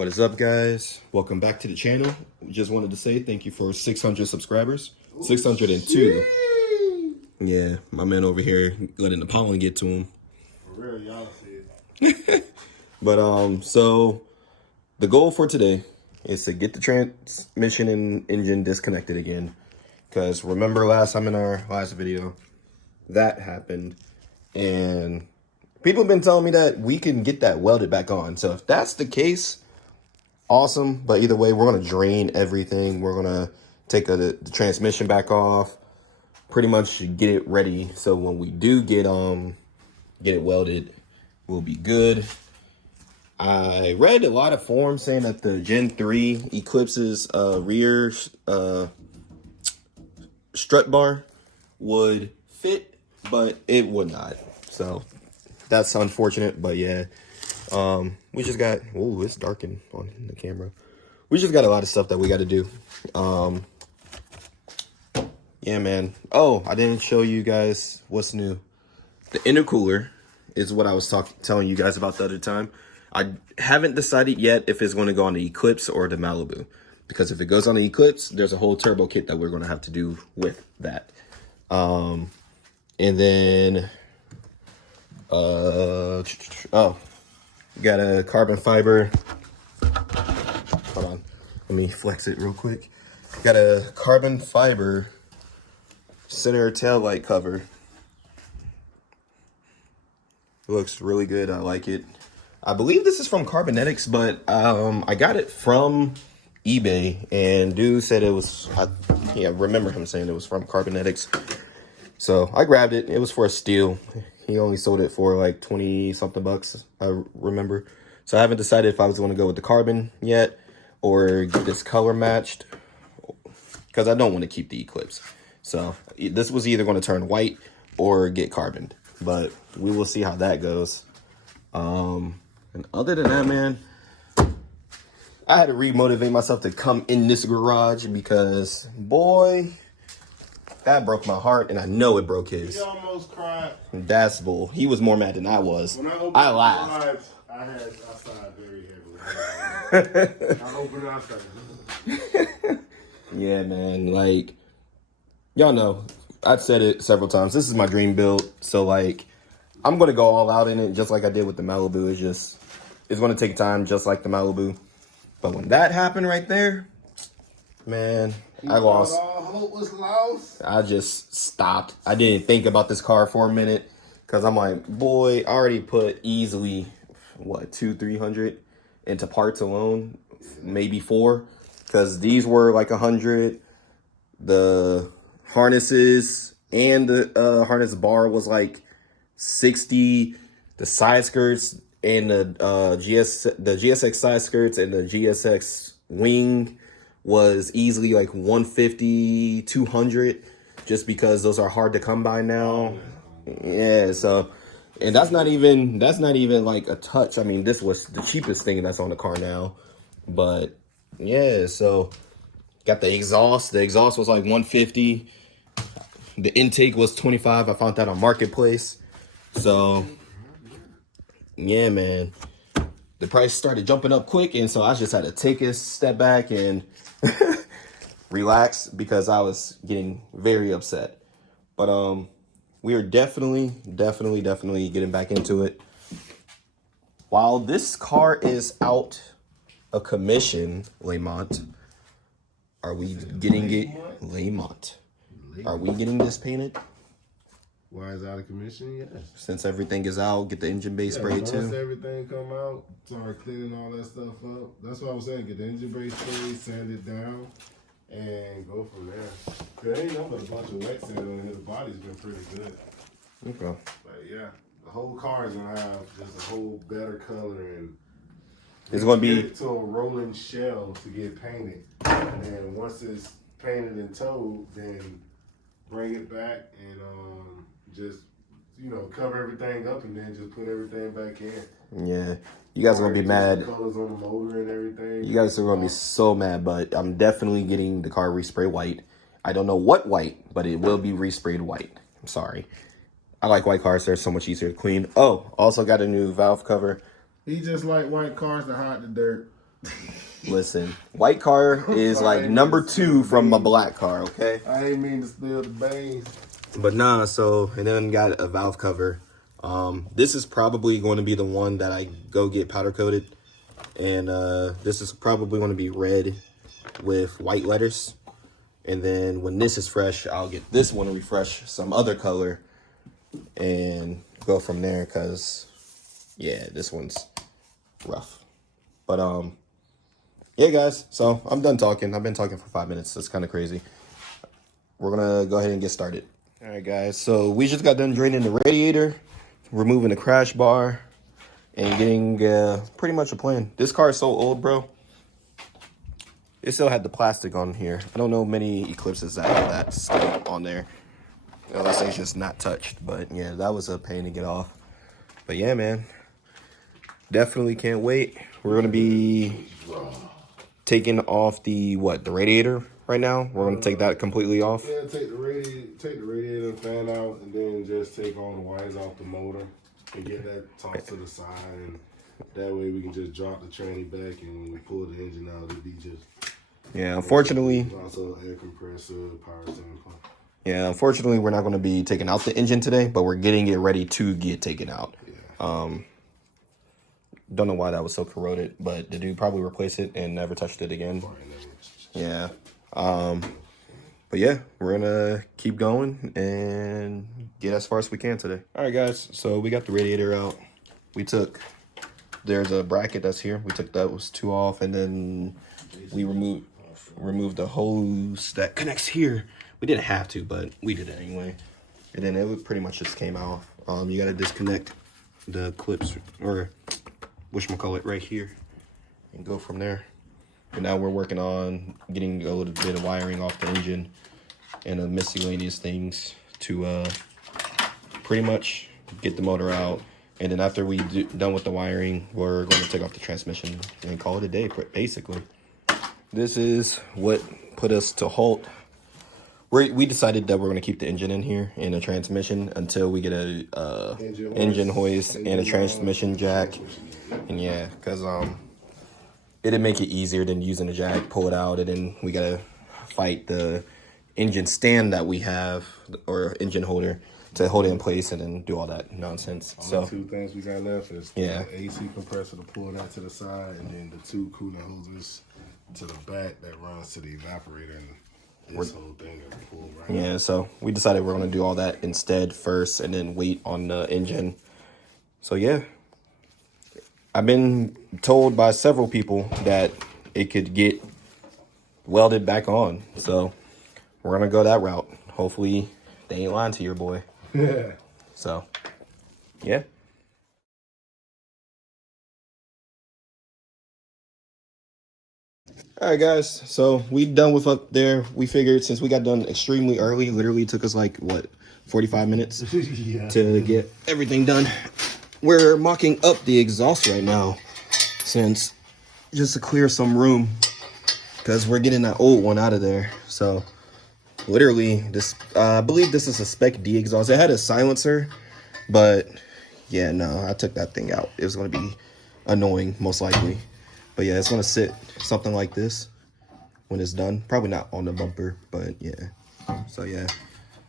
What is up, guys? Welcome back to the channel. We just wanted to say thank you for 600 subscribers. 602. Yeah, my man over here letting the pollen get to him. For real, y'all see it. But so the goal for today is to get the transmission and engine disconnected again. Because remember last time in our last video, that happened. And people have been telling me that we can get that welded back on. So if that's the case, awesome. But either way, we're going to drain everything. We're going to take the transmission back off, pretty much get it ready. So when we do get it welded, we'll be good. I read a lot of forums saying that the Gen 3 Eclipse's rear strut bar would fit, but it would not. So that's unfortunate, but yeah. We just got, oh, it's darkened on the camera. We just got a lot of stuff that we got to do. Yeah, man. Oh, I didn't show you guys what's new. The intercooler is what I was telling you guys about the other time. I haven't decided yet if it's going to go on the Eclipse or the Malibu. Because if it goes on the Eclipse, there's a whole turbo kit that we're going to have to do with that. And then, got a carbon fiber. Hold on. Let me flex it real quick. Got a carbon fiber center tail light cover. It looks really good. I like it. I believe this is from Carbonetics, but I got it from eBay, and dude said it was, I remember him saying it was from Carbonetics. So I grabbed it. It was for a steal. He only sold it for like 20 something bucks, I remember. So I haven't decided if I was going to go with the carbon yet or get this color matched, because I don't want to keep the Eclipse. So this was either going to turn white or get carboned, but we will see how that goes. And other than that, man, I had to re-motivate myself to come in this garage because, boy, that broke my heart, and I know it broke his. He almost cried. That's bull. He was more mad than I was. When I opened I laughed. the garage, I sighed very heavily. I opened outside. Yeah, man. Like, y'all know, I've said it several times. This is my dream build. So, like, I'm going to go all out in it just like I did with the Malibu. It's going to take time just like the Malibu. But when that happened right there, man, I lost. All hope was lost. I just stopped. I didn't think about this car for a minute because I'm like, boy, I already put easily, what, 200-300 into parts alone, maybe 4, because these were like 100. The harnesses and the harness bar was like 60. The side skirts and the GSX side skirts and the GSX wing was easily like 150, 200, just because those are hard to come by now. Yeah, so, and that's not even like a touch. I mean, this was the cheapest thing that's on the car now. But yeah, so got the exhaust. The exhaust was like 150. The intake was 25. I found that on Marketplace. So yeah, man, the price started jumping up quick, and so I just had to take a step back and relax because I was getting very upset. But we are definitely getting back into it. While this car is out of commission, Lamont, are we getting it? Lamont, are we getting this painted? Why is out of commission? Yes. Since everything is out, get the engine bay sprayed too. Once everything come out, start cleaning all that stuff up. That's what I was saying. Get the engine bay sprayed, sand it down, and go from there. There ain't nothing but a bunch of wet sand on here. The body's been pretty good. Okay. But yeah, the whole car is gonna have just a whole better color, and it's gonna be get it to a rolling shell to get painted. And then once it's painted and towed, then bring it back and just, cover everything up and then just put everything back in. Yeah, you guys are gonna be mad. Colors on the motor and everything. You guys are gonna be so mad, but I'm definitely getting the car respray white. I don't know what white, but it will be resprayed white. I'm sorry. I like white cars. They're so much easier to clean. Oh, also got a new valve cover. He just like white cars to hide the dirt. Listen, white car is like number 2 from a black car, okay? I ain't mean to spill the beans. But nah, so, and then got a valve cover. This is probably going to be the one that I go get powder coated. And this is probably going to be red with white letters. And then when this is fresh, I'll get this one to refresh some other color and go from there, because yeah, this one's rough. But yeah, guys, so I'm done talking. I've been talking for 5 minutes. That's kind of crazy. We're gonna go ahead and get started. All right, guys, so we just got done draining the radiator, removing the crash bar, and getting pretty much a plan. This car is so old, bro. It still had the plastic on here. I don't know many Eclipses that have that still on there, unless it's just not touched. But yeah, that was a pain to get off. But yeah, man, definitely can't wait. We're gonna be taking off the radiator right now. We're gonna take that completely off. Yeah, take the radiator and fan out, and then just take all the wires off the motor and get that tossed to the side, and that way we can just drop the tranny back, and when we pull the engine out, it'll be just. Yeah, unfortunately. Also air compressor, power steering pump. Yeah, unfortunately, we're not going to be taking out the engine today, but we're getting it ready to get taken out. Yeah. Don't know why that was so corroded, but the dude probably replaced it and never touched it again. Yeah. But yeah, we're going to keep going and get as far as we can today. All right, guys. So we got the radiator out. There's a bracket that's here. We took those 2 off, and then we removed the hose that connects here. We didn't have to, but we did it anyway. And then it pretty much just came off. You got to disconnect the clips, or whatchamacallit, right here, and go from there. And now we're working on getting a little bit of wiring off the engine and the miscellaneous things to pretty much get the motor out. And then after we done with the wiring, we're going to take off the transmission and call it a day, basically. This is what put us to halt. We decided that we're going to keep the engine in here and the transmission until we get a engine hoist and a transmission jack. And yeah, because it'd make it easier than using a jack, pull it out, and then we got to fight the engine stand that we have, or engine holder, to hold it in place and then do all that nonsense. So 2 things we got left is yeah, the AC compressor to pull that to the side, and then the 2 coolant hoses to the back that runs to the evaporator, and this whole thing that we pull right now. Yeah, so we decided we're going to do all that instead first and then wait on the engine. So yeah, I've been told by several people that it could get welded back on. So we're going to go that route. Hopefully they ain't lying to your boy. Yeah. So, yeah. All right, guys. So we done with up there. We figured since we got done extremely early, literally took us like, 45 minutes Yeah. to get everything done. We're mocking up the exhaust right now, since just to clear some room, because we're getting that old one out of there. So literally, this I believe this is a Spec D exhaust. It had a silencer, but yeah, no, I took that thing out. It was going to be annoying, most likely. But yeah, it's going to sit something like this when it's done. Probably not on the bumper, but yeah. So yeah,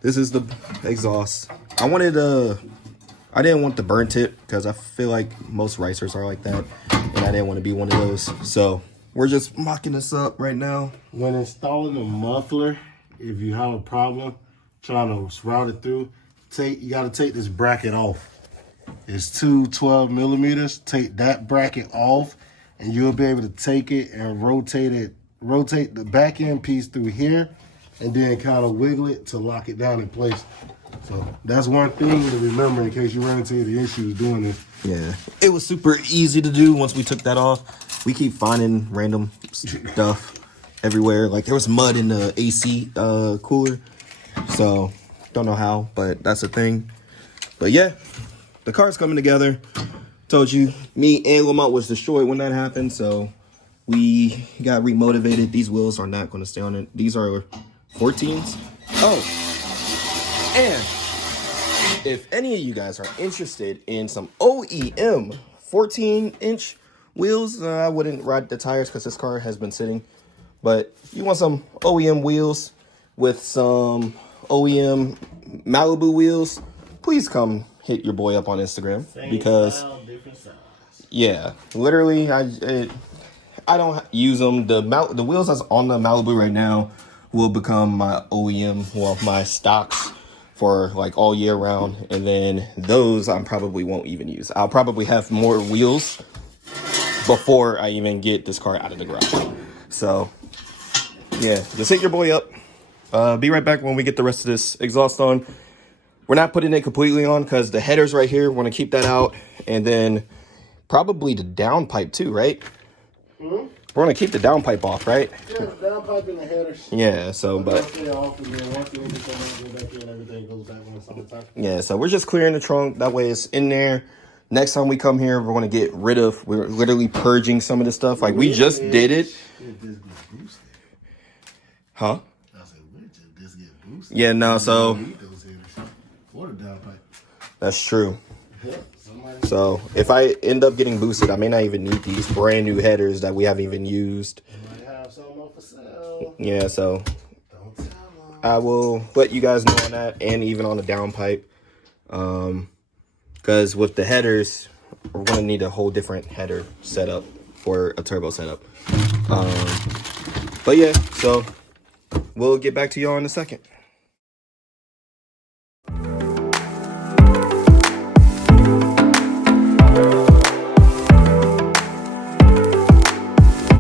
this is the exhaust. I didn't want the burn tip, because I feel like most racers are like that, and I didn't want to be one of those. So we're just mocking this up right now. When installing a muffler, if you have a problem trying to route it through, you got to take this bracket off. It's 12 millimeters. Take that bracket off, and you'll be able to take it and rotate the back end piece through here, and then kind of wiggle it to lock it down in place. So that's one thing to remember in case you run into any issues doing this. Yeah, it was super easy to do once we took that off. We keep finding random stuff everywhere. Like there was mud in the AC cooler, so don't know how, but that's a thing. But yeah, the car's coming together. Told you, me and Lamont was destroyed when that happened, so we got remotivated. These wheels are not going to stay on it. These are 14s. Oh, and if any of you guys are interested in some OEM 14-inch Wheels, I wouldn't ride the tires because this car has been sitting. But if you want some OEM wheels with some OEM Malibu wheels, please come hit your boy up on Instagram. Same because style, different size. yeah, literally, I don't use them. The wheels that's on the Malibu right now will become my OEM, well, my stocks for like all year round. And then those I probably won't even use. I'll probably have more wheels before I even get this car out of the garage. So yeah, just hit your boy up. Be right back when we get the rest of this exhaust on. We're not putting it completely on because the header's right here. We're going to keep that out. And then probably the downpipe too, right? Hmm? We're going to keep the downpipe off, right? Yeah, the downpipe and the headers. Yeah, so, but Stay off, and then once you get back in, everything goes back on the summertime. yeah, so we're just clearing the trunk. That way it's in there. Next time we come here, we're going to get rid of, we're literally purging some of the stuff. Like, we just did it. Huh? I said, just get boosted. Yeah, no, so Need those headers. Or the downpipe. that's true. Yeah, So if I end up getting boosted, I may not even need these brand new headers that we haven't even used. might have some up for sale. Yeah, so Don't tell them. I will let you guys know on that and even on the downpipe. Because with the headers, we're going to need a whole different header setup for a turbo setup. But yeah, so we'll get back to y'all in a second.